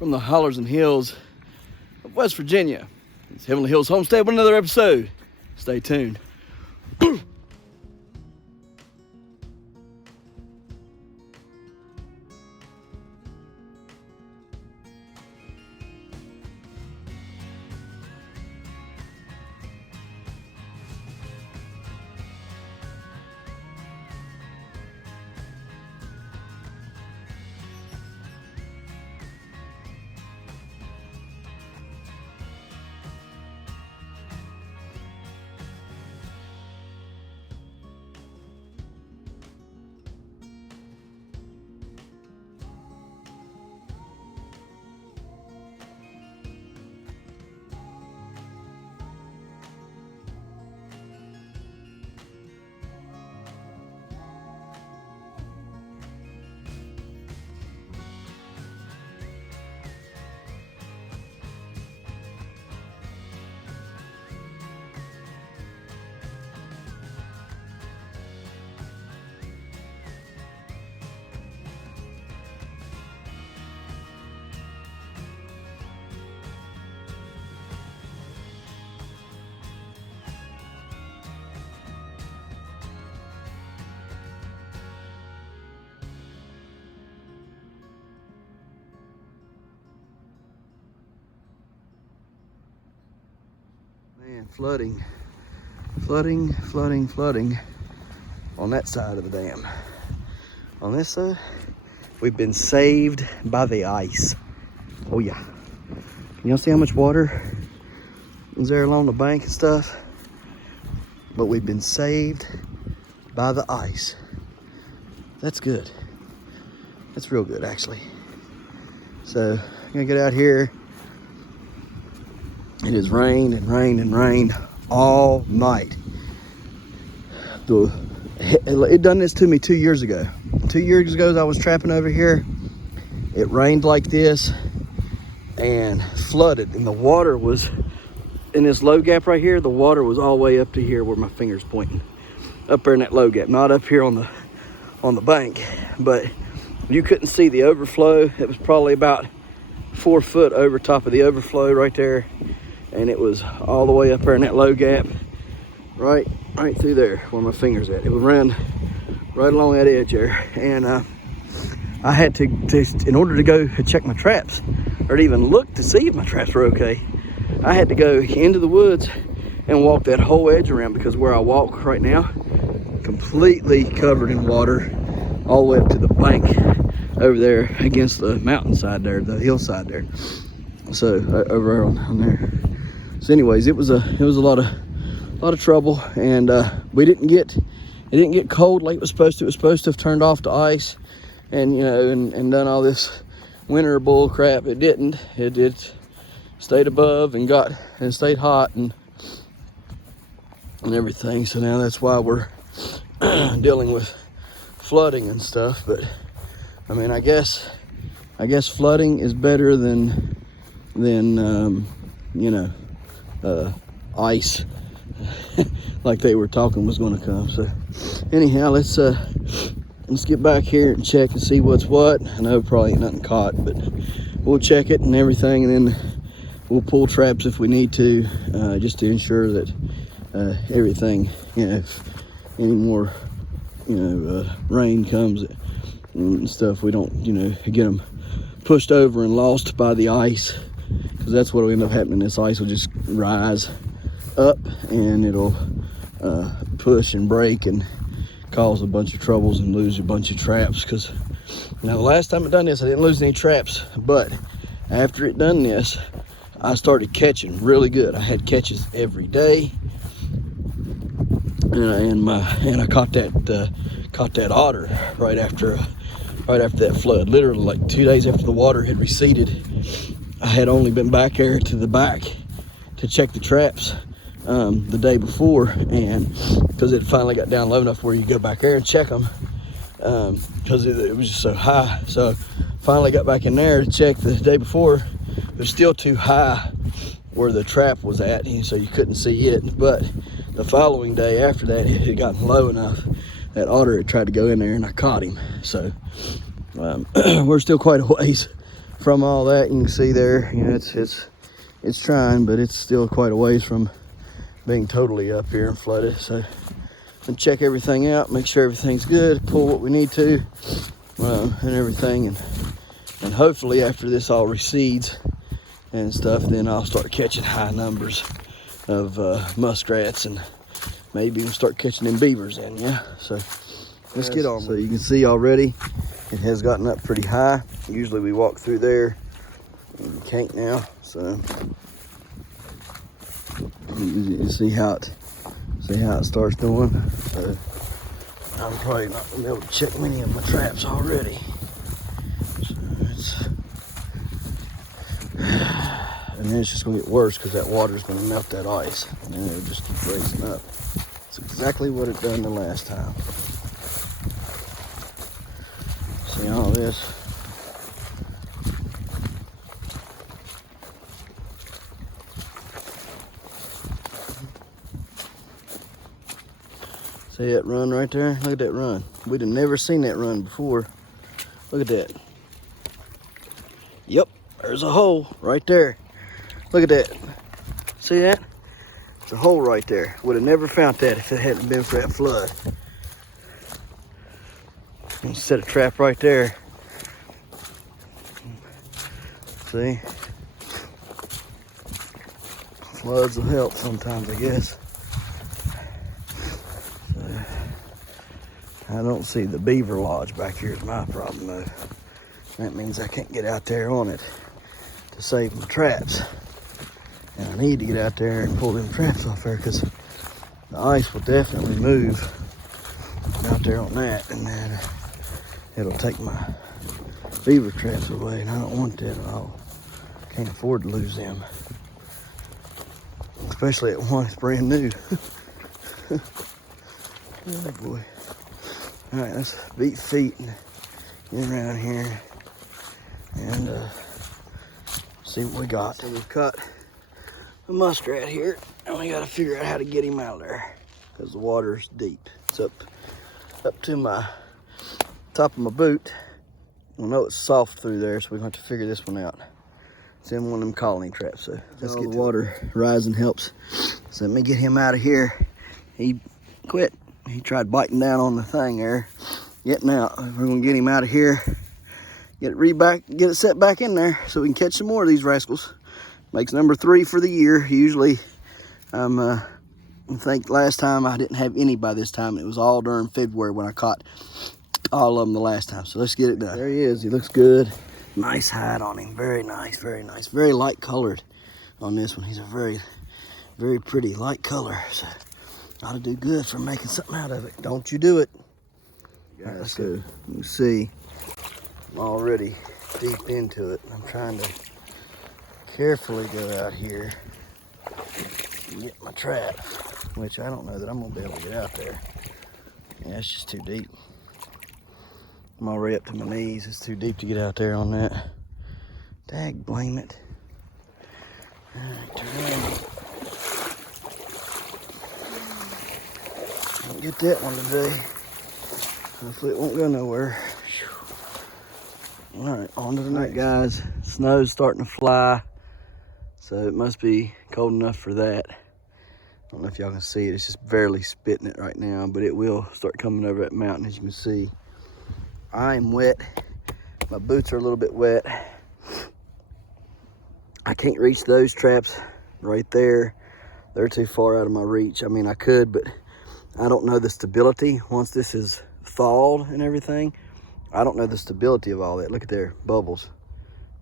from the hollers and hills of West Virginia. It's Heavenly Hills Homestead with another episode. Stay tuned. Man, flooding on that side of the dam. On this side, we've been saved by the ice. Oh yeah. Can y'all see how much water is there along the bank and stuff? But we've been saved by the ice. That's good. That's real good, actually. So, I'm gonna get out here. It has rained and rained and rained all night. It done this to me 2 years ago. 2 years ago, as I was trapping over here, it rained like this and flooded. And the water was in this low gap right here. The water was all the way up to here where my finger's pointing. Up there in that low gap, not up here on the bank. But you couldn't see the overflow. It was probably about 4 foot over top of the overflow right there. And it was all the way up there in that low gap, right through there where my finger's at. It ran right along that edge there. And I had to, in order to go check my traps, or to even look to see if my traps were okay, I had to go into the woods and walk that whole edge around, because where I walk right now, completely covered in water, all the way up to the bank over there against the mountainside there, the hillside there. So over there on there. So anyways, it was a lot of trouble, and it didn't get cold like it was supposed to. It was supposed to have turned off the ice, and and done all this winter bull crap. It didn't. It stayed above and stayed hot and everything. So now that's why we're dealing with flooding and stuff. But I mean, I guess flooding is better than ice like they were talking was going to come. So anyhow, let's get back here and check and see what's what. I know probably ain't nothing caught, but we'll check it and everything, and then we'll pull traps if we need to, just to ensure that everything, if any more rain comes and stuff, we don't get them pushed over and lost by the ice. Because that's what will end up happening. This ice will just rise up and it'll push and break and cause a bunch of troubles and lose a bunch of traps. Because the last time I done this, I didn't lose any traps, but after it done this, I started catching really good. I had catches every day, and I caught that otter right after that flood. Literally like 2 days after the water had receded. I had only been back there to the back to check the traps the day before, and because it finally got down low enough where you go back there and check them, because it was just so high. So finally got back in there to check the day before. It was still too high where the trap was at, so you couldn't see it. But the following day after that, it had gotten low enough that otter had tried to go in there, and I caught him. So we're still quite a ways from all that, you can see there, you know, it's trying, but it's still quite a ways from being totally up here and flooded. So and check everything out, make sure everything's good, pull what we need to, and everything, and hopefully after this all recedes and stuff, then I'll start catching high numbers of muskrats, and maybe even start catching them beavers in. Yeah, so let's get on. So you can see already it has gotten up pretty high. Usually we walk through there, and we can't now. So you see how it starts doing. So I'm probably not gonna be able to check many of my traps already. So and then it's just gonna get worse because that water's gonna melt that ice, and then it'll just keep raising up. It's exactly what it done the last time. See all this? See that run right there? Look at that run. We'd have never seen that run before. Look at that. Yep, there's a hole right there. Look at that. See that? It's a hole right there. Would have never found that if it hadn't been for that flood. And set a trap right there. See? Floods will help sometimes, I guess. I don't see the beaver lodge back here is my problem though. That means I can't get out there on it to save my traps. And I need to get out there and pull them traps off there because the ice will definitely move out there on that, and then it'll take my beaver traps away, and I don't want that at all. Can't afford to lose them. Especially at one, it's brand new. Oh boy. All right, let's beat feet and get around here and see what we got. So we've caught a muskrat here, and we got to figure out how to get him out of there because the water's deep. It's up to my top of my boot. I know it's soft through there, so we're going to have to figure this one out. It's in one of them colony traps, so let's get the water rising helps. So let me get him out of here. He quit. He tried biting down on the thing there, getting out. We're gonna get him out of here, get it set back in there so we can catch some more of these rascals. Makes number 3 for the year. Usually, I think last time I didn't have any by this time. It was all during February when I caught all of them the last time. So let's get it done. There he is. He looks good. Nice hide on him. Very nice, very nice. Very light colored on this one. He's a very, very pretty light color. So ought to do good for making something out of it. Don't you do it. All right, let's go. Let me see. I'm already deep into it. I'm trying to carefully go out here and get my trap, which I don't know that I'm gonna be able to get out there. Yeah, it's just too deep. I'm already up to my knees. It's too deep to get out there on that. Dag blame it. All right, turn around. Get that one today. Hopefully it won't go nowhere. All right, on to the next. Guys, snow's starting to fly, so it must be cold enough for that. I don't know if y'all can see it. It's just barely spitting it right now, but it will start coming over that mountain, as you can see. I'm wet. My boots are a little bit wet. I can't reach those traps right there. They're too far out of my reach. I mean, I could, but I don't know the stability once this is thawed and everything. I don't know the stability of all that. Look at there, bubbles.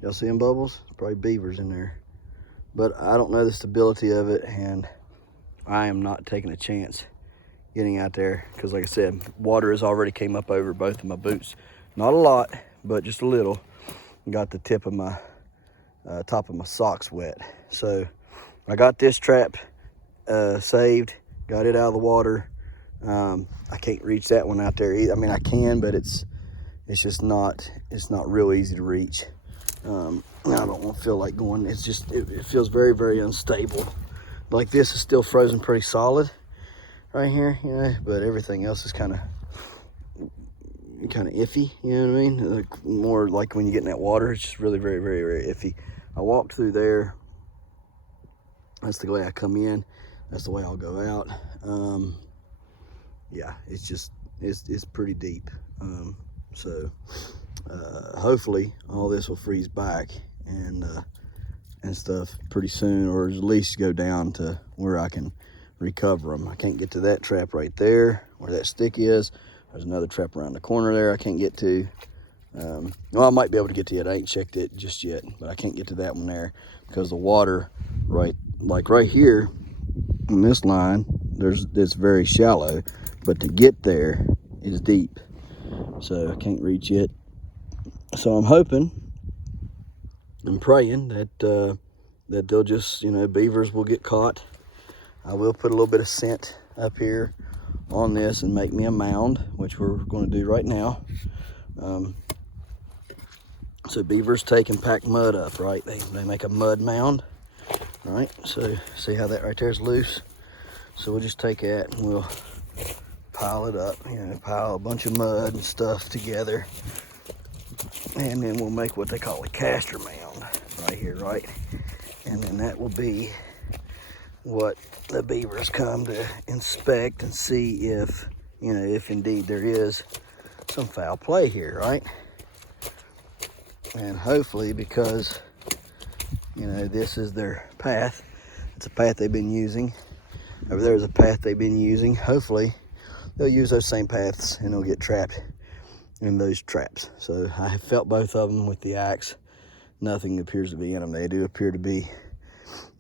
Y'all see them bubbles? Probably beavers in there. But I don't know the stability of it, and I am not taking a chance getting out there because, like I said, water has already came up over both of my boots. Not a lot, but just a little. Got the tip of my top of my socks wet. So I got this trap saved, got it out of the water. I can't reach that one out there either. I mean, I can, but it's just not real easy to reach. I don't want to feel like going. It's just, it feels very, very unstable. Like this is still frozen pretty solid right here, you know, but everything else is kind of kind of iffy, you know what I mean? Like, more like when you get in that water, it's just really very, very, very iffy. I walked through there. That's the way I come in. That's the way I'll go out. Yeah, it's just, it's pretty deep. So hopefully all this will freeze back and stuff pretty soon, or at least go down to where I can recover them. I can't get to that trap right there where that stick is. There's another trap around the corner there I can't get to. Well, I might be able to get to it. I ain't checked it just yet, but I can't get to that one there because the water right here in this line, it's very shallow, but to get there is deep. So I can't reach it. So I'm hoping and praying that that they'll just, beavers will get caught. I will put a little bit of scent up here on this and make me a mound, which we're going to do right now. So beavers take and pack mud up, right? They make a mud mound, right? So see how that right there is loose? So we'll just take that and we'll pile it up, pile a bunch of mud and stuff together. And then we'll make what they call a caster mound right here, right? And then that will be what the beavers come to inspect and see if, if indeed there is some foul play here, right? And hopefully, because, this is their path, it's a path they've been using. Over there is a path they've been using. Hopefully, they'll use those same paths and they'll get trapped in those traps. So I have felt both of them with the axe. Nothing appears to be in them. They do appear to be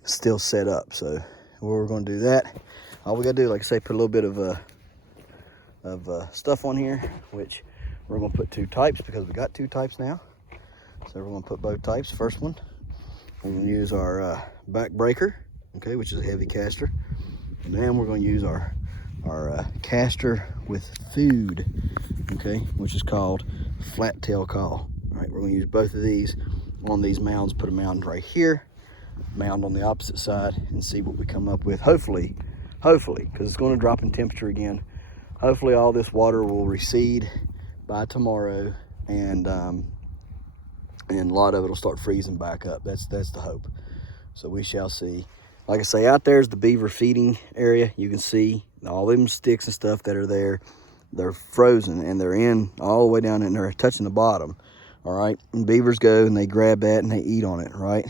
still set up. So we're going to do that. All we got to do, like I say, put a little bit of stuff on here, which we're going to put 2 types because we got 2 types now. So we're going to put both types. First one, we're going to use our back breaker, okay, which is a heavy caster. And then we're going to use our caster with food, okay, which is called flat tail call. All right, we're going to use both of these on these mounds. Put a mound right here, mound on the opposite side, and see what we come up with. Hopefully, because it's going to drop in temperature again. Hopefully all this water will recede by tomorrow, and a lot of it will start freezing back up. That's the hope. So we shall see. Like I say, out there's the beaver feeding area. You can see all them sticks and stuff that are there. They're frozen, and they're in all the way down, and they're touching the bottom. All right, and beavers go and they grab that and they eat on it, right?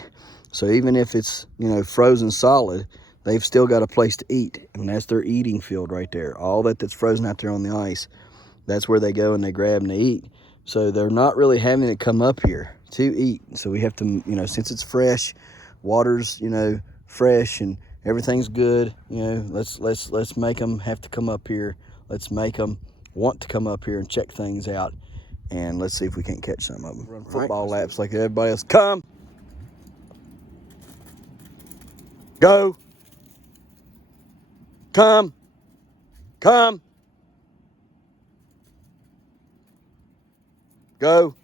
So even if it's, frozen solid, they've still got a place to eat, and that's their eating field right there. All that's frozen out there on the ice, that's where they go and they grab and they eat. So they're not really having to come up here to eat. So we have to, since it's fresh, water's, fresh and everything's good, let's make them have to come up here. Let's make them want to come up here and check things out, and let's see if we can't catch some of them. Run football laps like everybody else. Come, go, come, come, go,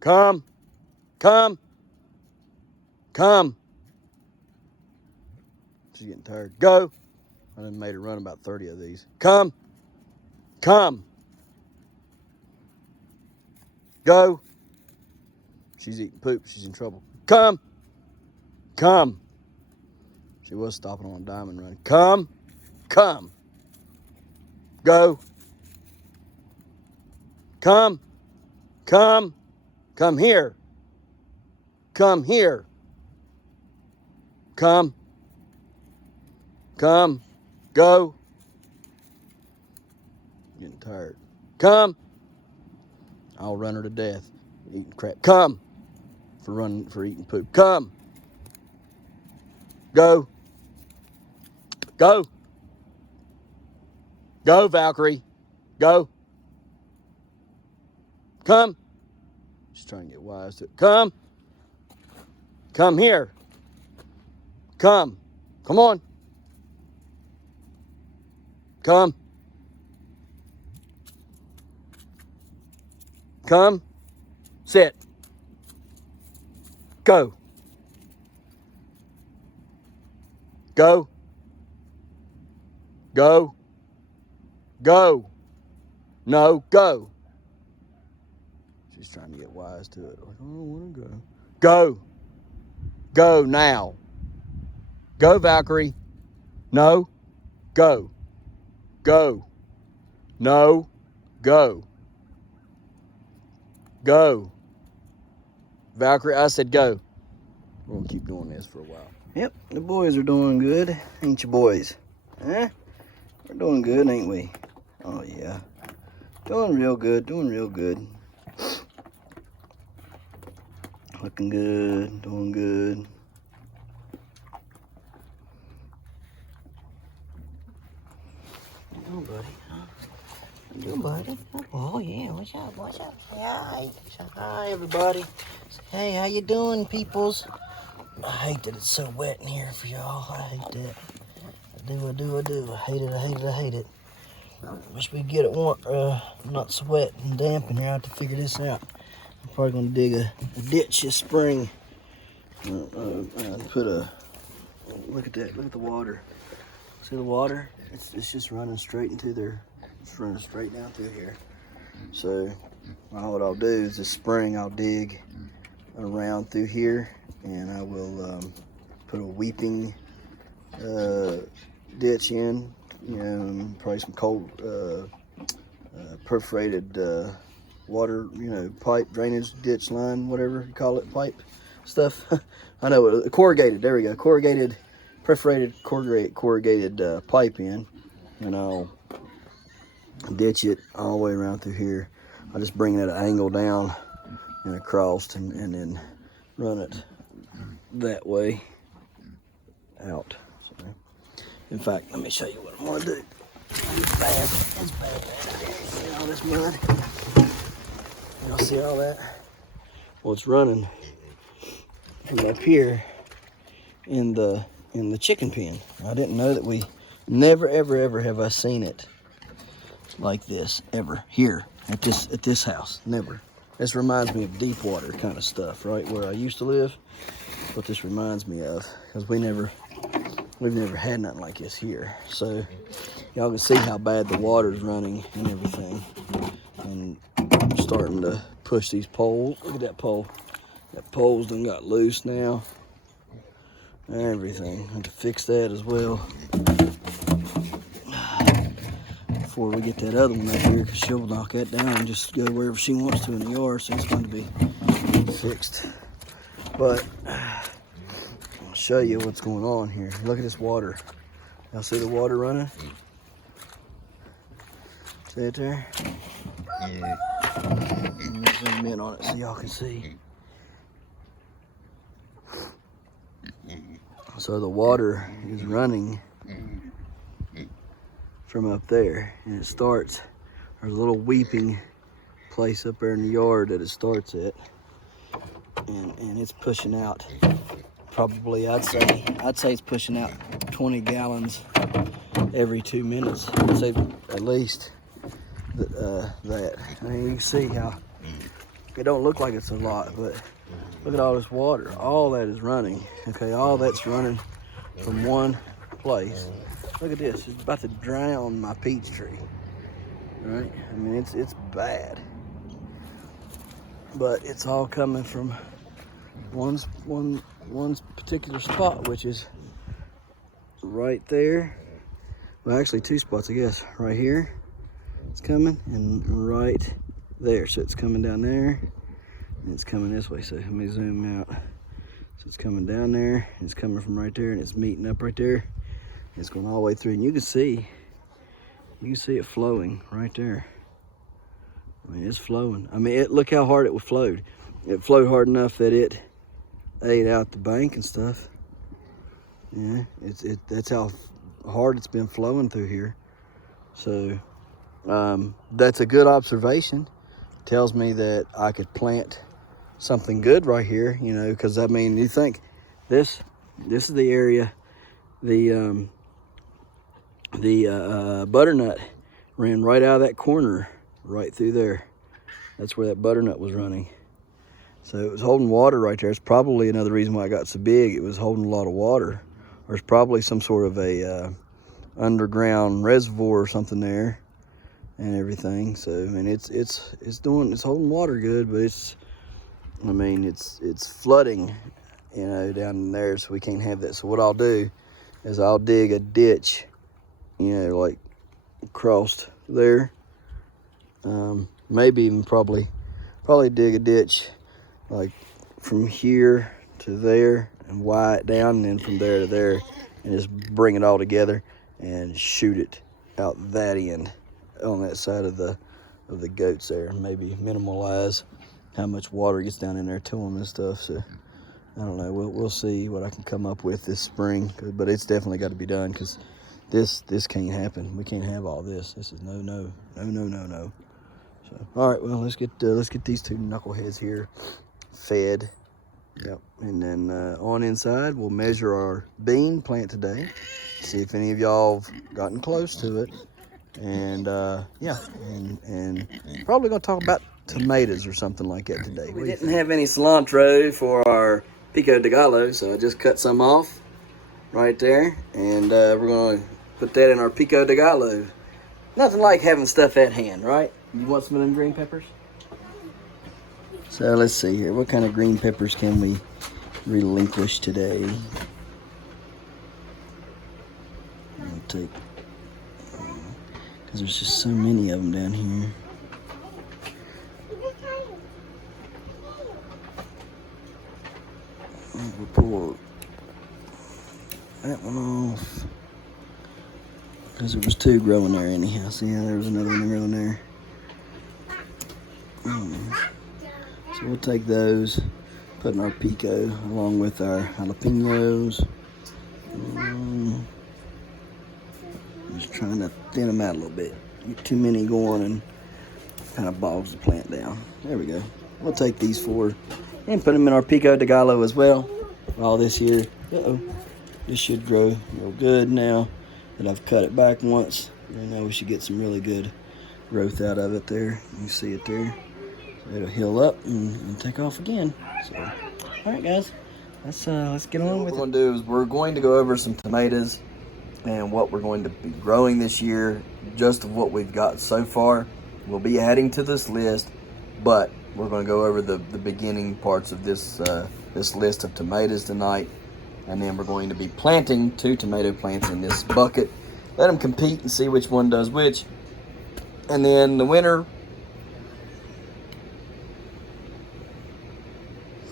come, come, come. She's getting tired. Go. I done made her run about 30 of these. Come. Come. Go. She's eating poop. She's in trouble. Come. Come. She was stopping on a dime and running. Come. Come. Go. Come. Come. Come here. Come here. Come. Come. Go. Getting tired. Come. I'll run her to death. Eating crap. Come. For eating poop. Come. Go. Go. Go, Valkyrie. Go. Come. She's trying to get wise to it. Come. Come here. Come. Come on. Come. Come. Sit. Go. Go. Go. Go. No, go. She's trying to get wise to it. Like, I don't want to go. Go. Go now. Go, Valkyrie. No. Go. Go. No. Go. Go. Valkyrie, I said go. We're going to keep doing this for a while. Yep, the boys are doing good. Ain't you boys? Huh? We're doing good, ain't we? Oh, yeah. Doing real good. Doing real good. Looking good. Doing good. Oh, buddy. Huh? You doing, buddy? Oh, yeah. What's up? What's up? Say hi. Say hi, everybody. Say, hey, how you doing, peoples? I hate that it's so wet in here for y'all. I hate that. I do. I hate it. Wish we'd get it not so wet and damp in here. I have to figure this out. I'm probably gonna dig a ditch this spring. Put a, look at that, look at the water. See the water? It's just running straight into there. It's running straight down through here. So what I'll do is this spring I'll dig around through here, and I will put a weeping ditch in, probably some cold perforated water, pipe, drainage ditch line, whatever you call it, pipe stuff. I know, corrugated, there we go, perforated corrugated pipe in, and I'll ditch it all the way around through here. I'll just bring it at an angle down and across, and then run it that way out. So, in fact, let me show you what I'm gonna do. It's bad. See all this mud? Y'all see all that? Well, it's running from up here in the chicken pen. I didn't know that we never ever have I seen it like this ever here at this house. Never. This reminds me of deep water kind of stuff, right where I used to live. What this reminds me of, because we've never had nothing like this here. So y'all can see how bad the water's running and everything. And I'm starting to push these poles. Look at that pole. That pole's done got loose now. Everything. I have to fix that as well before we get that other one up here, because she'll knock that down and just go wherever she wants to in the yard. So it's going to be fixed. But I'll show you what's going on here. Look at this water. Y'all see the water running? See it there? Yeah. Let me zoom in on it so y'all can see. So the water is running from up there, and it starts, there's a little weeping place up there in the yard that it starts at, and it's pushing out probably, I'd say it's pushing out 20 gallons every 2 minutes. I'd say at least that. I mean, you can see how it don't look like it's a lot, but look at all this water. All that is running. Okay, all that's running from one place. Look at this. It's about to drown my peach tree. Right? I mean, it's bad. But it's all coming from one particular spot, which is right there. Well, actually 2 spots, I guess. Right here, it's coming, and right there. So it's coming down there, and it's coming this way. So let me zoom out. So it's coming down there, it's coming from right there, and it's meeting up right there. It's going all the way through, and you can see it flowing right there. I mean, it's flowing. I mean, look how hard it flowed. It flowed hard enough that it ate out the bank and stuff. Yeah, that's how hard it's been flowing through here. So that's a good observation. Tells me that I could plant something good right here, because I mean, you think this is the area, the butternut ran right out of that corner right through there. That's where that butternut was running. So it was holding water right there. It's probably another reason why it got so big. It was holding a lot of water. There's probably some sort of a underground reservoir or something there. and everything. So I mean, it's holding water good, but it's flooding, down in there, so we can't have that. So what I'll do is I'll dig a ditch, like across there. Maybe even probably dig a ditch like from here to there and wire it down, and then from there to there, and just bring it all together and shoot it out that end on that side of the goats there. Maybe minimalize how much water gets down in there to them and stuff. So I don't know. We'll see what I can come up with this spring, but it's definitely got to be done, because this can't happen. We can't have all this. This is no. So all right, well, let's get these two knuckleheads here fed. Yep, and then on inside we'll measure our bean plant today. See if any of y'all have gotten close to it, and yeah, and probably gonna talk about tomatoes or something like that today. We didn't have any cilantro for our pico de gallo, so I just cut some off right there, and we're gonna put that in our pico de gallo. Nothing like having stuff at hand, right? You want some of them green peppers? So let's see here. What kind of green peppers can we relinquish today? I'll take, because there's just so many of them down here. We'll pull that one off, because there was two growing there anyhow. See how there was another one growing there. So we'll take those, put in our pico along with our jalapenos. Just trying to thin them out a little bit. Get too many going and kind of bogs the plant down. There we go. We'll take these four and put them in our pico de gallo as well. All this here, this should grow real good now that I've cut it back once. And now we should get some really good growth out of it there. You can see it there. So it'll heal up and take off again. So, all right, guys, let's get on with it. What we're going to do is we're going to go over some tomatoes and what we're going to be growing this year, just of what we've got so far. We'll be adding to this list, but we're going to go over the beginning parts of this list of tomatoes tonight, and then we're going to be planting 2 tomato plants in this bucket. Let them compete and see which one does which, and then the winner.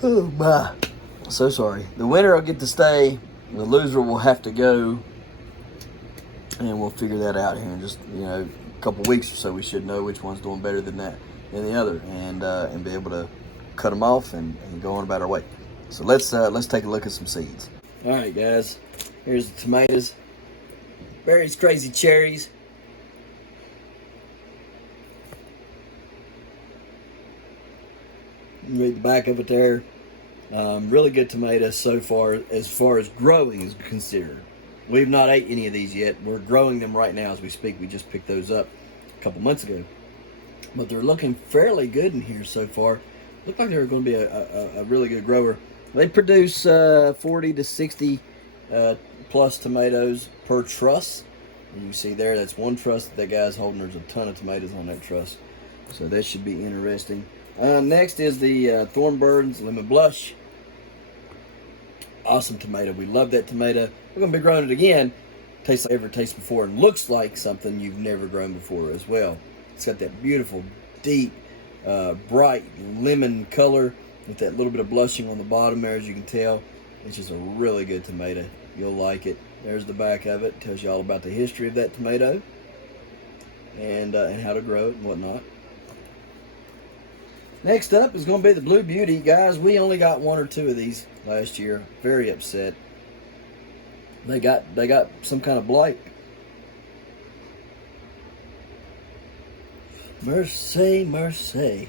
Oh my! So sorry. The winner will get to stay. The loser will have to go, and we'll figure that out here in just a couple weeks or so. We should know which one's doing better than the other, and be able to cut them off and go on about our way. So let's take a look at some seeds. All right, guys. Here's the tomatoes. Barry's Crazy Cherries. Read the back of it there. Really good tomatoes so far as growing is considered. We've not ate any of these yet. We're growing them right now as we speak. We just picked those up a couple months ago. But they're looking fairly good in here so far. Look like they're going to be a really good grower. They produce 40 to 60 plus tomatoes per truss. And you see there, that's one truss that guy's holding. There's a ton of tomatoes on that truss. So that should be interesting. Next is the Thorn Lemon Blush. Awesome tomato. We love that tomato. We're going to be growing it again. Tastes like ever tasted before, and looks like something you've never grown before as well. It's got that beautiful, deep, bright lemon color with that little bit of blushing on the bottom there, as you can tell. It's just a really good tomato. You'll like it. There's the back of it. Tells you all about the history of that tomato and how to grow it and whatnot. Next up is going to be the Blue Beauty. Guys, we only got 1 or 2 of these last year. Very upset. They got some kind of blight. Mercy, mercy.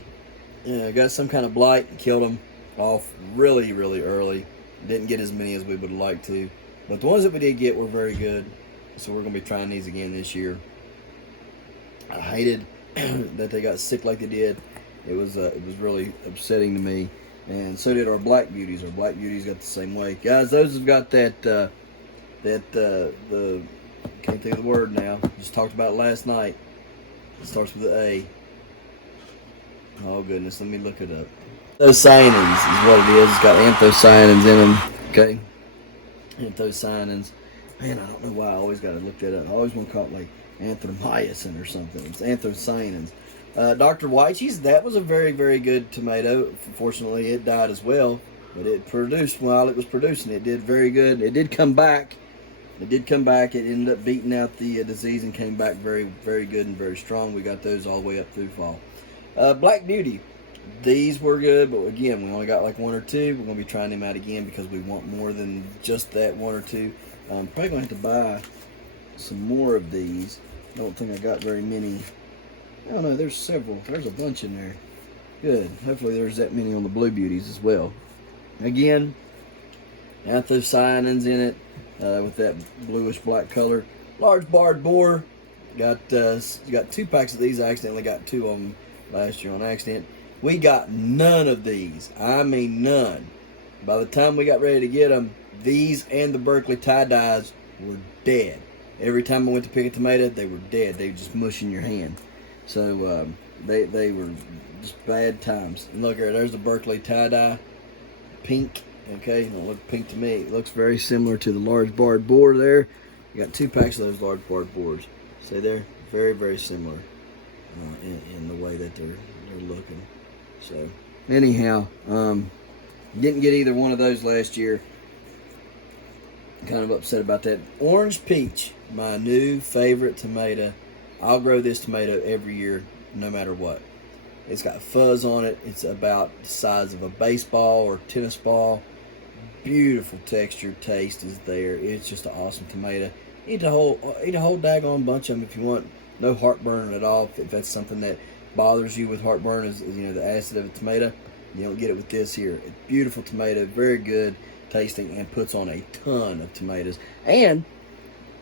Yeah, got some kind of blight and killed them off really, really early. Didn't get as many as we would like to. But the ones that we did get were very good. So we're going to be trying these again this year. I hated that they got sick like they did. It was really upsetting to me. And so did our Black Beauties. Our Black Beauties got the same way. Guys, those have got the can't think of the word now. Just talked about it last night. It starts with an A. Oh goodness, let me look it up. Anthocyanins is what it is. It's got anthocyanins in them. Okay, anthocyanins. Man, I don't know why I always got to look that up. I always want to call it like anthromycin or something. It's anthocyanins. Dr. Wyche's, that was a very, very good tomato. Fortunately, it died as well, but it produced while it was producing. It did very good. It did come back. It did come back. It ended up beating out the disease and came back very, very good and very strong. We got those all the way up through fall. Black Beauty. These were good, but again, we only got like one or two. We're going to be trying them out again because we want more than just that one or two. I'm probably going to have to buy some more of these. I don't think I got very many. I don't know, there's several. There's a bunch in there. Good. Hopefully there's that many on the Blue Beauties as well. Again, anthocyanins in it with that bluish black color. Large barred boar. Got 2 packs of these. I accidentally got 2 of them last year on accident. We got none of these. I mean none. By the time we got ready to get them, these and the Berkeley tie-dyes were dead. Every time I went to pick a tomato, they were dead. They were just mushing your hand. So they were just bad times. And look here, there's the Berkeley tie-dye, pink. Okay, it don't look pink to me. It looks very similar to the large barred boar there. You got 2 packs of those large barred boars. See there? Very, very similar in the way that they're looking. So anyhow, didn't get either one of those last year. Kind of upset about that. Orange Peach, my new favorite tomato. I'll grow this tomato every year, no matter what. It's got fuzz on it. It's about the size of a baseball or tennis ball. Beautiful texture, taste is there. It's just an awesome tomato. Eat a whole daggone bunch of them if you want. No heartburn at all. If that's something that bothers you with heartburn, is the acid of a tomato. You don't get it with this here. It's beautiful tomato, very good tasting, and puts on a ton of tomatoes. And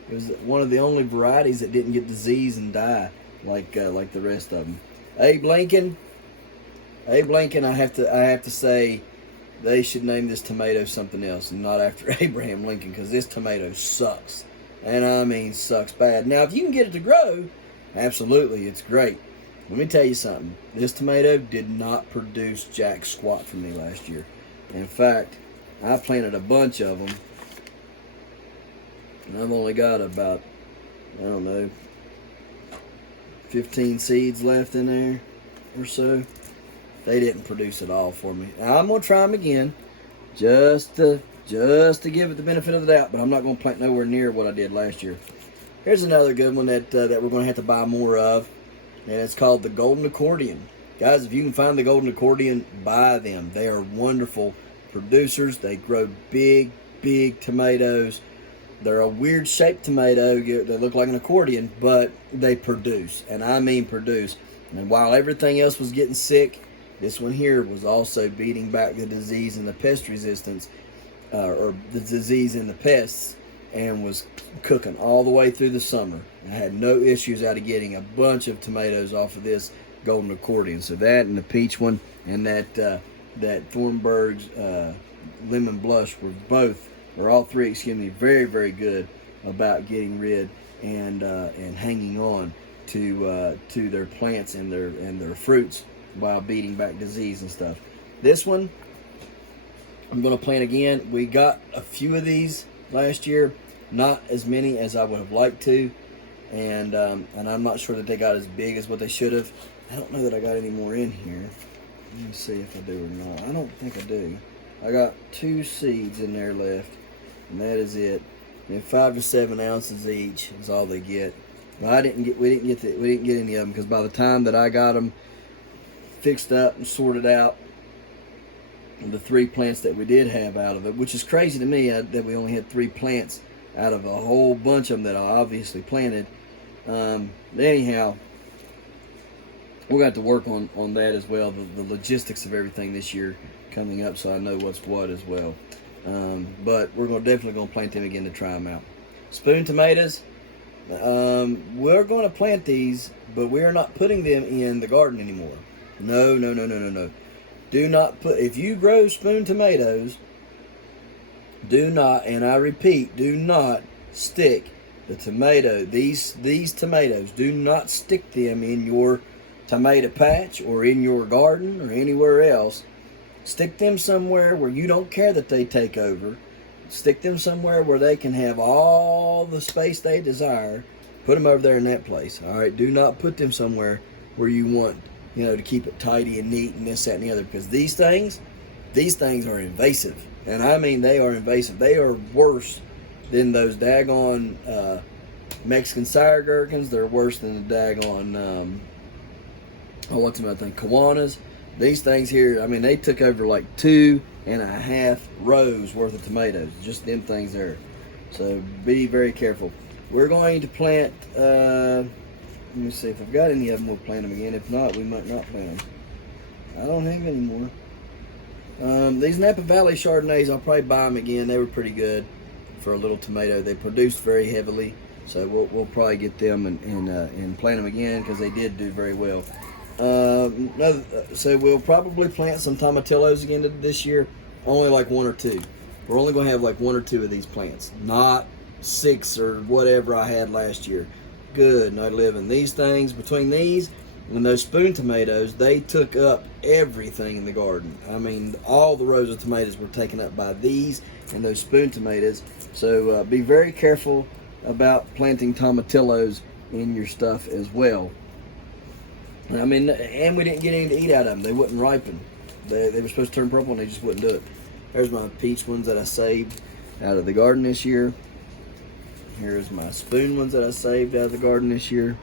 it was one of the only varieties that didn't get disease and die like the rest of them. Abe Lincoln, I have to say they should name this tomato something else and not after Abraham Lincoln, because this tomato sucks. And I mean sucks bad. Now, if you can get it to grow, absolutely, it's great. Let me tell you something. This tomato did not produce jack squat for me last year. In fact, I planted a bunch of them, and I've only got about, I don't know, 15 seeds left in there or so. They didn't produce at all for me. Now, I'm going to try them again just to give it the benefit of the doubt, but I'm not going to plant nowhere near what I did last year. Here's another good one that we're going to have to buy more of, and it's called the Golden Accordion. Guys, if you can find the Golden Accordion, buy them. They are wonderful producers. They grow big, big tomatoes. They're a weird shaped tomato. They look like an accordion, but they produce, and I mean produce. And while everything else was getting sick, this one here was also beating back the disease and the pest resistance, or the disease and the pests, and was cooking all the way through the summer. I had no issues out of getting a bunch of tomatoes off of this Golden Accordion. So that and the peach one and that Thornburg's Lemon Blush were all three, very, very good about getting rid and hanging on to their plants and their fruits while beating back disease and stuff. This one I'm going to plant again. We got a few of these last year, not as many as I would have liked to, and I'm not sure that they got as big as what they should have. I don't know that I got any more in here. Let me see if I do or not. I don't think I do. I got 2 seeds in there left, and that is it. And 5 to 7 ounces each is all they get. But we didn't get any of them, because by the time that I got them fixed up and sorted out, the 3 plants that we did have out of it, which is crazy to me that we only had 3 plants out of a whole bunch of them that I obviously planted. Anyhow, we're going to have to work on that as well, the logistics of everything this year coming up, so I know what's what as well. But we're definitely going to plant them again to try them out. Spoon tomatoes, we're going to plant these, but we are not putting them in the garden anymore. No. Do not put, if you grow spoon tomatoes, do not, and I repeat, do not stick the tomato, these tomatoes, do not stick them in your tomato patch or in your garden or anywhere else. Stick them somewhere where you don't care that they take over. Stick them somewhere where they can have all the space they desire. Put them over there in that place. All right, do not put them somewhere where you want, to keep it tidy and neat and this, that, and the other, because these things are invasive. And I mean, they are invasive. They are worse than those daggone Mexican sour gherkins. They're worse than the daggone, what's another thing? Kiwanis. These things here, I mean, they took over like 2.5 rows worth of tomatoes. Just them things there. So be very careful. We're going to plant, let me see if I've got any of them, we'll plant them again. If not, we might not plant them. I don't have any more. These Napa Valley Chardonnays, I'll probably buy them again. They were pretty good for a little tomato. They produced very heavily, so we'll probably get them and plant them again, because they did do very well. So we'll probably plant some tomatillos again this year. Only like 1 or 2. We're only going to have like 1 or 2 of these plants, not 6 or whatever I had last year. Good night living. These things, between these and those spoon tomatoes, they took up everything in the garden. I mean, all the rows of tomatoes were taken up by these and those spoon tomatoes. So be very careful about planting tomatillos in your stuff as well. I mean, and we didn't get any to eat out of them. They wouldn't ripen. They were supposed to turn purple and they just wouldn't do it. There's my peach ones that I saved out of the garden this year. Here's my spoon ones that I saved out of the garden this year.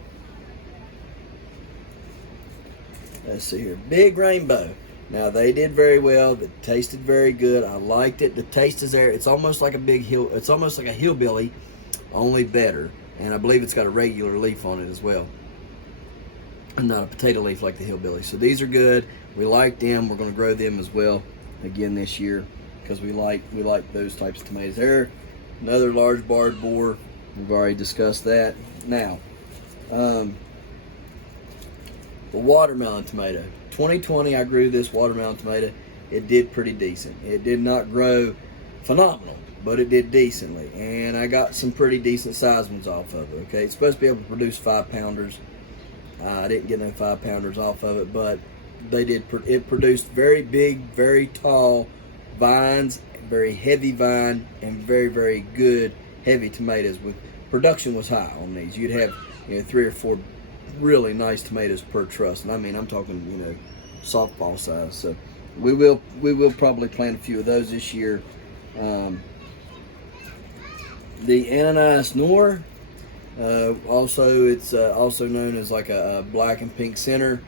Let's see here. Big Rainbow. Now, they did very well. It tasted very good. I liked it. The taste is there. It's almost like it's almost like a hillbilly, only better. And I believe it's got a regular leaf on it as well. And not a potato leaf like the hillbilly. So these are good. We like them. We're going to grow them as well again this year, because we like those types of tomatoes. There, another large barred boar. We've already discussed that. Now, the watermelon tomato. 2020, I grew this watermelon tomato. It did pretty decent. It did not grow phenomenal, but it did decently. And I got some pretty decent sized ones off of it. Okay, it's supposed to be able to produce 5-pounders. I didn't get no 5-pounders off of it, but they did. It produced very big, very tall vines, very heavy vine, and very, very good heavy tomatoes. With production was high on these. You'd have 3 or 4 really nice tomatoes per truss, and I mean, I'm talking softball size. So we will probably plant a few of those this year. The Ananias Noor. Also, it's also known as like a black and pink center.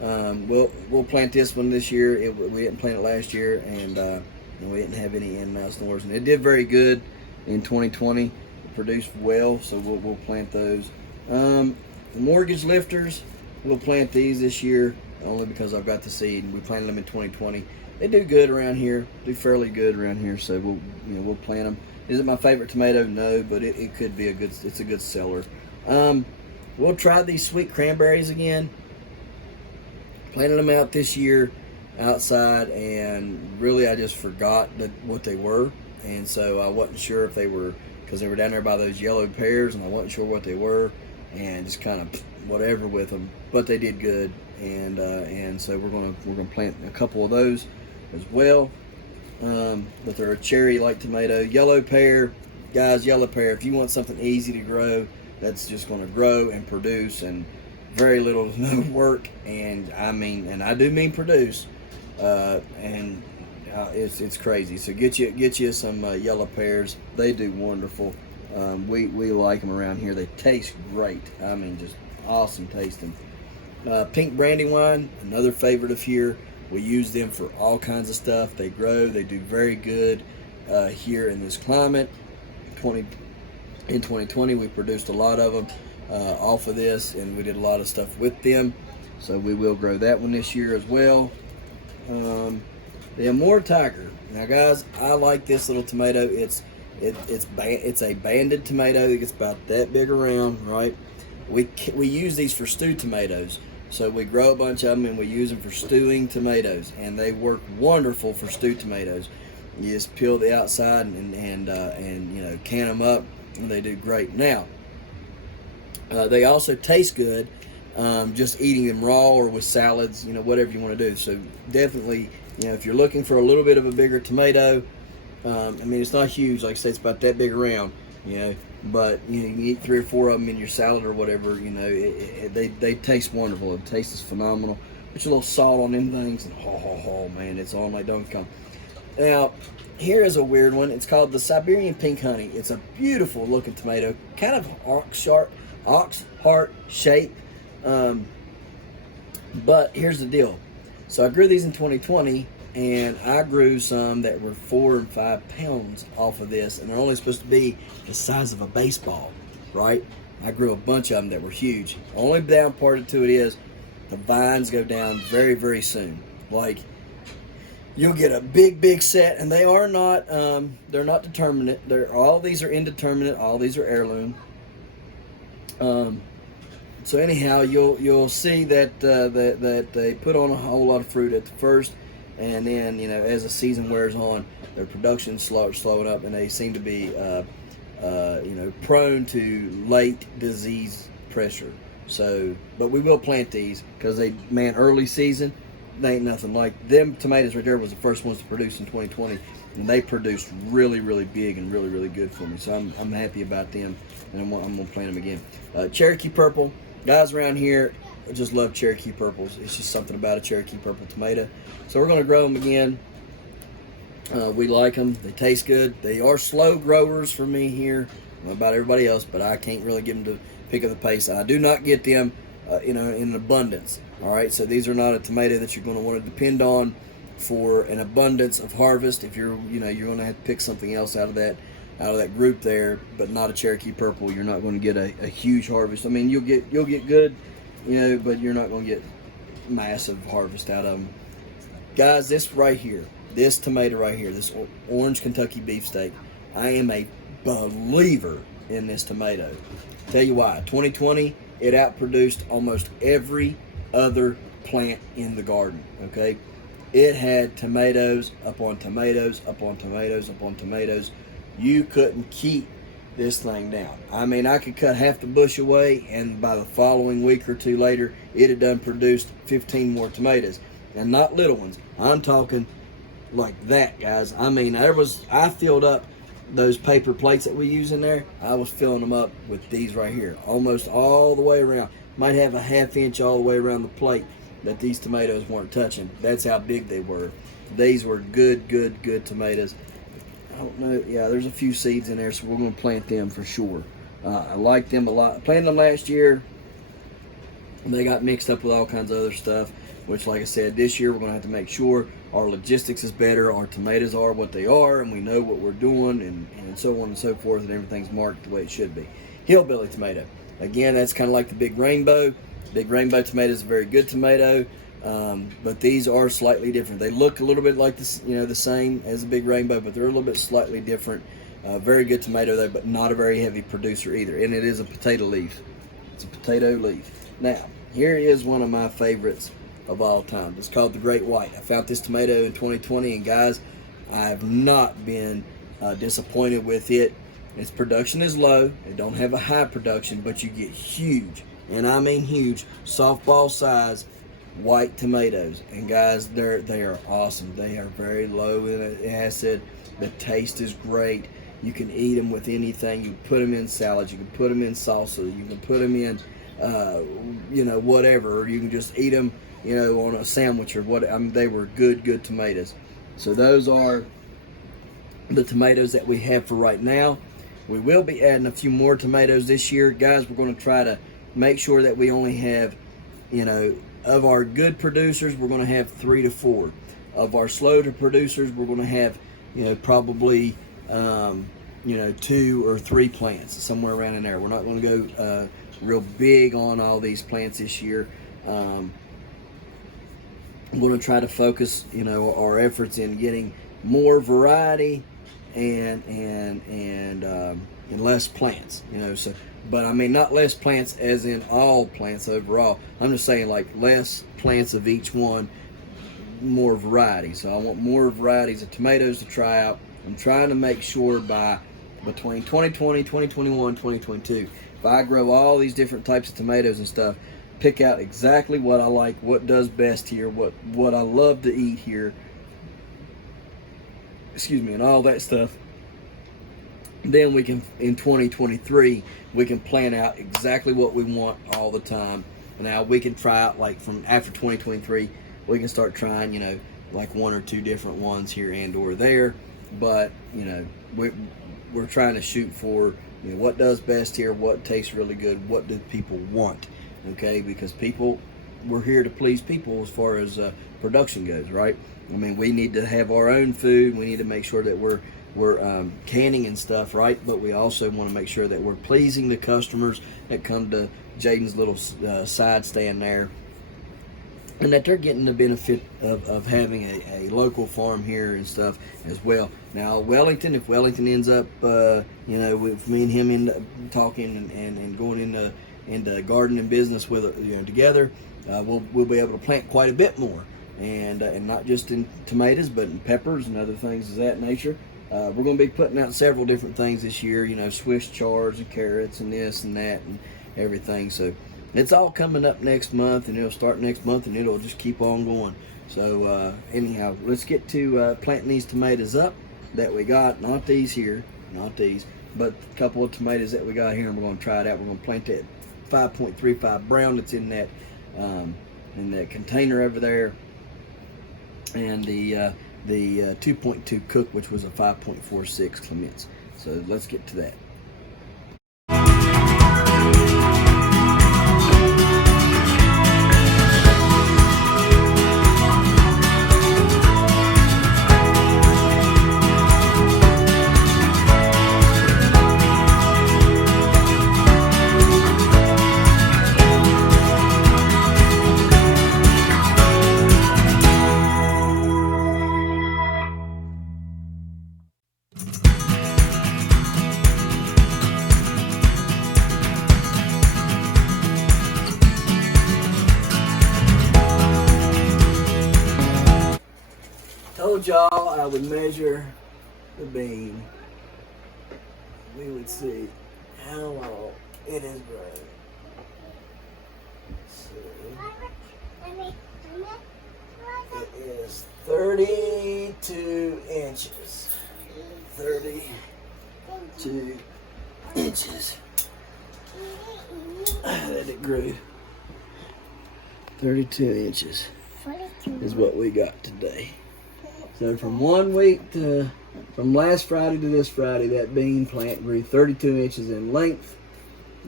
We'll plant this one this year. We didn't plant it last year, and we didn't have any Ananias Noors, and it did very good in 2020. It produced well, so we'll plant those. The mortgage lifters, we'll plant these this year only because I've got the seed, and we planted them in 2020. They do good around here, do fairly good around here, so we'll plant them. Is it my favorite tomato? No, but it could be it's a good seller. We'll try these sweet cranberries again. Planted them out this year outside, and really I just forgot what they were, and so I wasn't sure if they were, because they were down there by those yellow pears, and I wasn't sure what they were, and just kind of whatever with them. But they did good, and so we're gonna plant a couple of those as well. But they're a cherry-like tomato. Yellow pear, guys, yellow pear, if you want something easy to grow, that's just going to grow and produce, and very little to no work, and I do mean produce, and it's crazy. So get you some yellow pears. They do wonderful. We like them around here. They taste great. I mean, just awesome tasting. Pink brandywine, another favorite of here. We use them for all kinds of stuff. They grow. They do very good here in this climate. In 2020, we produced a lot of them off of this, and we did a lot of stuff with them. So we will grow that one this year as well. The Amore Tiger. Now, guys, I like this little tomato. It's a banded tomato. It gets about that big around, right? We use these for stewed tomatoes. So we grow a bunch of them, and we use them for stewing tomatoes, and they work wonderful for stewed tomatoes. You just peel the outside and can them up, and they do great. Now, They also taste good, just eating them raw or with salads, whatever you want to do. So definitely, if you're looking for a little bit of a bigger tomato, it's not huge. Like I say, it's about that big around, but you can eat 3 or 4 of them in your salad or whatever. They taste wonderful. The taste is phenomenal. Put your little salt on them things, and man, it's all night don't come. Now, here is a weird one. It's called the Siberian Pink Honey. It's a beautiful looking tomato, kind of ox heart shape. But here's the deal. So I grew these in 2020, and I grew some that were 4 and 5 pounds off of this, and they're only supposed to be the size of a baseball, right? I grew a bunch of them that were huge. Only down part to it is the vines go down very, very soon. Like, you'll get a big set, and they are not, they're not determinate. All these are indeterminate. All these are heirloom. So anyhow, you'll see that that they put on a whole lot of fruit at the first, and then as the season wears on, their production slowing up, and they seem to be prone to late disease pressure. So, but we will plant these because early season, they ain't nothing like them. Tomatoes right there was the first ones to produce in 2020, and they produced really, really big and really, really good for me. So I'm happy about them, and I'm gonna plant them again. Cherokee purple, guys around here just love Cherokee purples. It's just something about a Cherokee purple tomato. So we're gonna grow them again. We like them. They taste good. They are slow growers for me here. I don't know about everybody else, but I can't really get them to pick up the pace. I do not get them, in an abundance. All right, so these are not a tomato that you're going to want to depend on for an abundance of harvest. If you're going to have to pick something else out of that group there, but not a Cherokee purple, you're not going to get a huge harvest. I mean, you'll get good, but you're not going to get massive harvest out of them. Guys, this tomato right here, this orange Kentucky beefsteak, I am a believer in this tomato. Tell you why. 2020, it outproduced almost every other plant in the garden. Okay, it had tomatoes upon tomatoes upon tomatoes upon tomatoes. You couldn't keep this thing down. I mean, I could cut half the bush away, and by the following week or two later, it had done produced 15 more tomatoes, and not little ones. I'm talking like that, guys. I mean, I filled up those paper plates that we use in there. I was filling them up with these right here, almost all the way around. Might have a ½ inch all the way around the plate that these tomatoes weren't touching. That's how big they were. These were good tomatoes. I don't know. Yeah, there's a few seeds in there, so we're going to plant them for sure. I like them a lot. I planted them last year. They got mixed up with all kinds of other stuff, which, like I said, this year we're going to have to make sure our logistics is better, our tomatoes are what they are, and we know what we're doing, and so on and so forth, and everything's marked the way it should be. Hillbilly tomato. Again, that's kind of like the Big Rainbow. Big Rainbow tomato is a very good tomato, but these are slightly different. They look a little bit like this, the same as the Big Rainbow, but they're a little bit slightly different. Very good tomato though, but not a very heavy producer either. And it is a potato leaf. It's a potato leaf. Now, here is one of my favorites of all time. It's called the Great White. I found this tomato in 2020, and guys, I have not been disappointed with it. Its production is low. It don't have a high production, but you get huge, and I mean huge, softball size white tomatoes. And guys, they are awesome. They are very low in acid. The taste is great. You can eat them with anything. You can put them in salads. You can put them in salsa. You can put them in, whatever. Or you can just eat them, on a sandwich or what. I mean, they were good tomatoes. So those are the tomatoes that we have for right now. We will be adding a few more tomatoes this year. Guys, we're going to try to make sure that we only have, of our good producers, we're going to have 3 to 4. Of our slow to producers, we're going to have, probably, 2 or 3 plants, somewhere around in there. We're not going to go real big on all these plants this year. I'm going to try to focus, our efforts in getting more variety and less plants, So, but I mean, not less plants as in all plants overall. I'm just saying like less plants of each one, more variety. So I want more varieties of tomatoes to try out. I'm trying to make sure between 2020, 2021, 2022, if I grow all these different types of tomatoes and stuff, pick out exactly what I like, what does best here, what I love to eat here, excuse me, and all that stuff, then we can, in 2023, we can plan out exactly what we want all the time. Now we can try out, like, from after 2023, we can start trying, you know, like 1 or 2 different ones here and or there. But, you know, we're trying to shoot for, you know, what does best here, what tastes really good, what do people want, okay? Because we're here to please people as far as production goes, right? I mean, we need to have our own food. We need to make sure that we're canning and stuff, right? But we also want to make sure that we're pleasing the customers that come to Jaden's little side stand there, and that they're getting the benefit of having a local farm here and stuff as well. Now, Wellington, if Wellington ends up, you know, with me and him end up talking and going into gardening business with, you know, together, we'll be able to plant quite a bit more, and not just in tomatoes, but in peppers and other things of that nature. We're going to be putting out several different things this year, you know, Swiss chard and carrots and this and that and everything. So it's all coming up next month, and it'll start next month, and it'll just keep on going. So anyhow, let's get to planting these tomatoes up that we got. Not these here, not these, but a couple of tomatoes that we got here, and we're going to try it out. We're going to plant that 5.35 brown that's in that container over there, and the 2.2 cook, which was a 5.46 Clements. So let's get to that. Told y'all I would measure the bean. We would see how long it is grown. It is 32 inches. 32 inches. That it grew. 32 inches is what we got today. So from 1 week to, from last Friday to this Friday, that bean plant grew 32 inches in length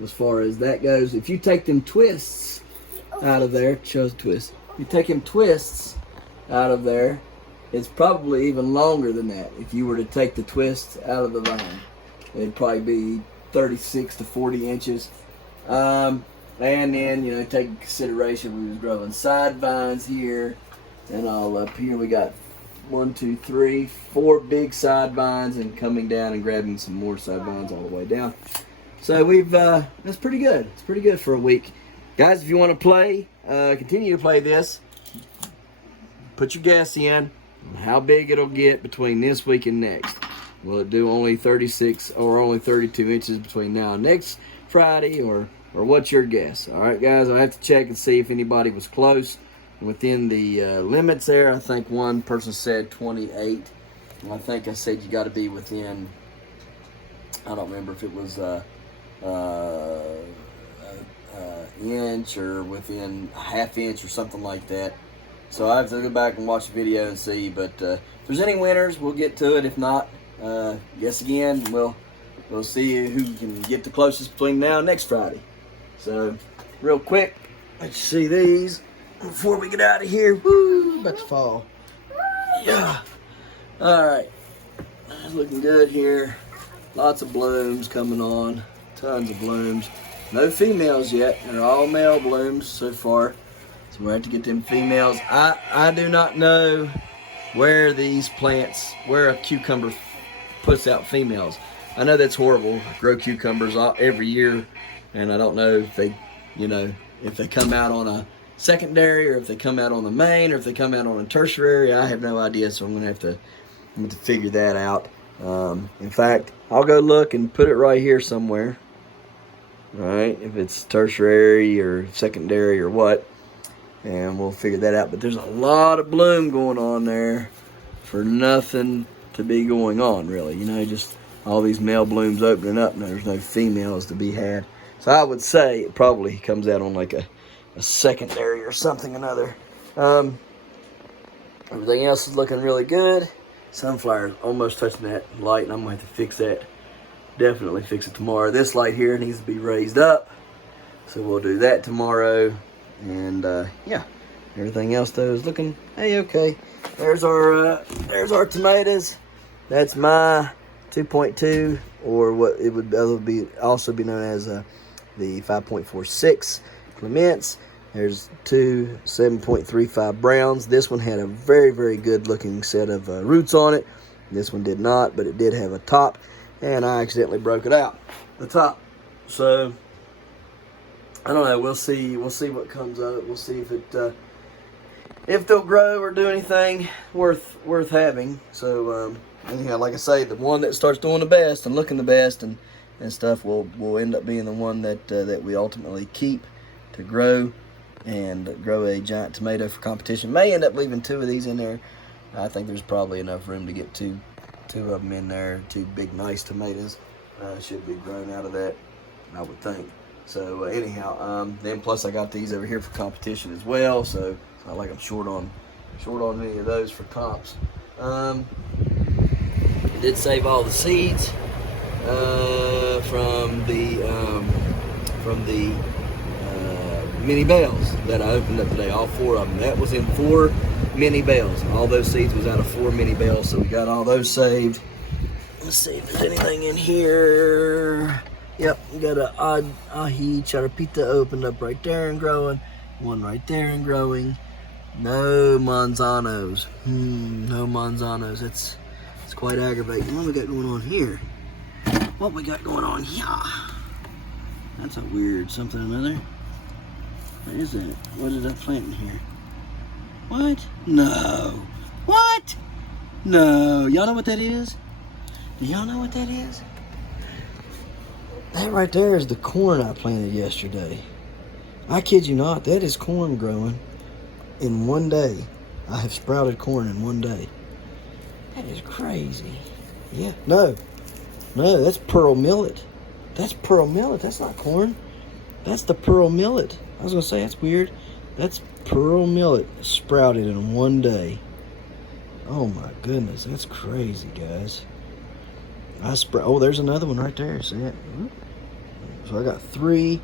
as far as that goes. If you take them twists out of there, shows twist. You take them twists out of there, it's probably even longer than that. If you were to take the twists out of the vine, it'd probably be 36 to 40 inches. And then, you know, take into consideration we was growing side vines here and all up here. We got 1, 2, 3, 4 big side vines, and coming down and grabbing some more side vines all the way down. So we've that's pretty good. It's pretty good for a week, guys. If you want to play, continue to play this, put your guess in how big it'll get between this week and next. Will it do only 36 or only 32 inches between now and next Friday, or what's your guess? All right, guys, I'll have to check and see if anybody was close within the limits there. I think one person said 28, and I think I said you got to be within, I don't remember if it was inch or within a half inch or something like that. So I have to go back and watch the video and see. But if there's any winners, we'll get to it. If not, guess again. We'll see who can get the closest between now and next Friday. So real quick, let's see these before we get out of here. Woo, about to fall. Yeah. All right. It's looking good here. Lots of blooms coming on. Tons of blooms. No females yet. They're all male blooms so far. So we're going to have to get them females. I do not know where these plants, where a cucumber puts out females. I know that's horrible. I grow cucumbers every year, and I don't know if they, you know, if they come out on a secondary, or if they come out on the main, or if they come out on a tertiary. I have no idea, so I'm gonna have to figure that out. In fact, I'll go look and put it right here somewhere. right? If it's tertiary or secondary or what, and we'll figure that out. But there's a lot of bloom going on there for nothing to be going on, really. You know, just all these male blooms opening up, and there's no females to be had. So I would say it probably comes out on like a secondary or something another. Everything else is looking really good. Sunflower almost touching that light, and I'm going to have to fix that. Definitely fix it tomorrow. This light here needs to be raised up, so we'll do that tomorrow. And yeah, everything else though is looking okay. There's our tomatoes. That's my 2.2, or what it would also be known as the 5.46 Clements. There's two 7.35 Browns. This one had a very, very good looking set of roots on it. This one did not, but it did have a top, and I accidentally broke it out, the top. So I don't know. We'll see what comes of it. We'll see if they'll grow or do anything worth having. So anyhow, like I say, the one that starts doing the best and looking the best and stuff will end up being the one that we ultimately keep to grow and grow a giant tomato for competition. May end up leaving two of these in there. I think there's probably enough room to get two of them in there. Two big nice tomatoes should be grown out of that, I would think. So anyhow, then plus I got these over here for competition as well. So it's not like I'm short on any of those for comps. I did save all the seeds from the mini bales that I opened up today. All 4 of them. That was in 4 mini bales. All those seeds was out of 4 mini bales. So we got all those saved. Let's see if there's anything in here. Yep, we got a ahi charapita opened up right there and growing. One right there and growing. No manzanos. No manzanos. It's quite aggravating. What we got going on here? What we got going on here? That's a weird something or another. What is that? What did I plant in here? What? No. What? No. Y'all know what that is? Do y'all know what that is? That right there is the corn I planted yesterday. I kid you not, that is corn growing in one day. I have sprouted corn in one day. That is crazy. Yeah, no, that's pearl millet. That's pearl millet, that's not corn. That's the pearl millet. I was gonna say, that's weird. That's pearl millet sprouted in one day. Oh my goodness, that's crazy, guys. Oh, there's another one right there. See it? So I got 3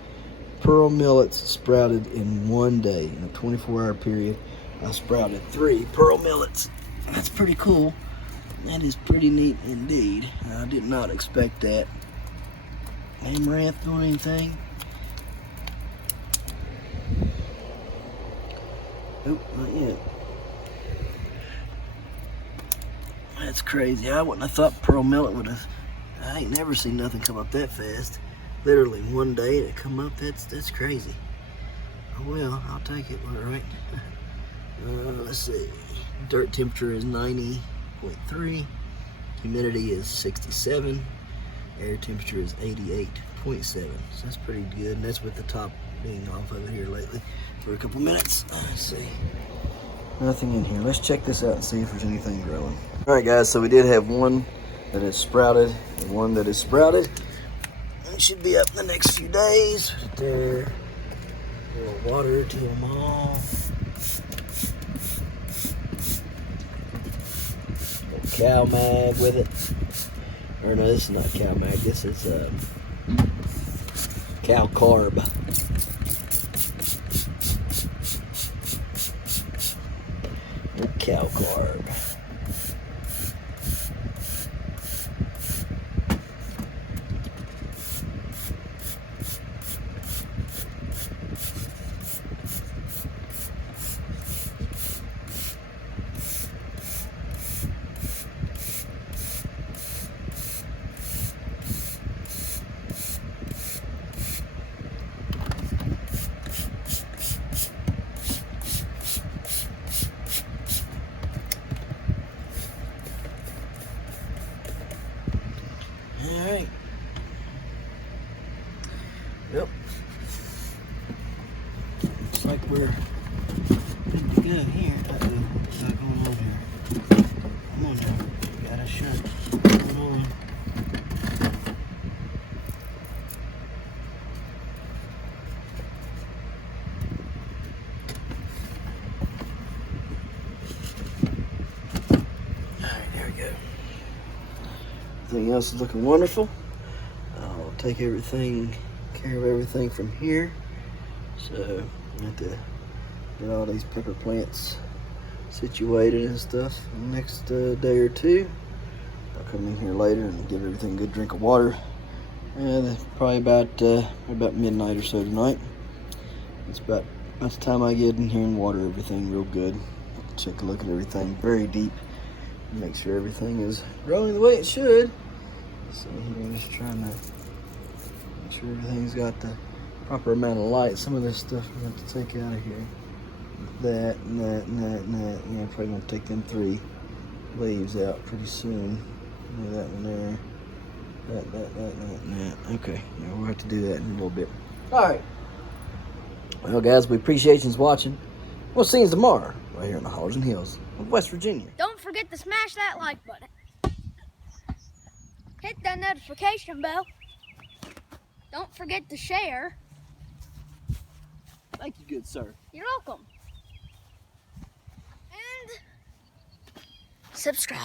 pearl millets sprouted in one day. In a 24-hour period, I sprouted 3 pearl millets. That's pretty cool. That is pretty neat indeed. I did not expect that. Amaranth doing anything? Nope, not yet. That's crazy. I wouldn't have thought pearl millet would have. I ain't never seen nothing come up that fast. Literally one day it come up. That's crazy. Oh well, I'll take it. All right. Let's see. Dirt temperature is 90.3. Humidity is 67. Air temperature is 88.7. So that's pretty good. And that's with the top being off over here lately for a couple minutes. Let's see. Nothing in here. Let's check this out and see if there's anything growing. All right, guys. So we did have one that is sprouted and one that is sprouted. It should be up in the next few days. Right there. A little water to them all. Cow mag with it. Or no, this is not cow mag. This is cow carb. Cow carb. Yep, we're good to go here. What's going on here? Come on now. Got a shut. What's going on? Alright, there we go. Everything else is looking wonderful. I'll take care of everything from here. So I have to get all these pepper plants situated and stuff in the next day or two. I'll come in here later and give everything a good drink of water. And probably about midnight or so tonight. It's about the time I get in here and water everything real good. Take a look at everything very deep. Make sure everything is growing the way it should. So here I'm just trying to make sure everything's got the proper amount of light. Some of this stuff we have to take out of here. That and that and that and that. Yeah, I'm probably gonna take them 3 leaves out pretty soon. That one there. That and that. Okay, yeah, we'll have to do that in a little bit. Alright. Well guys, we appreciate you watching. We'll see you tomorrow, right here in the Hollers and Hills of West Virginia. Don't forget to smash that like button. Hit that notification bell. Don't forget to share. Thank you, good sir. You're welcome. And subscribe.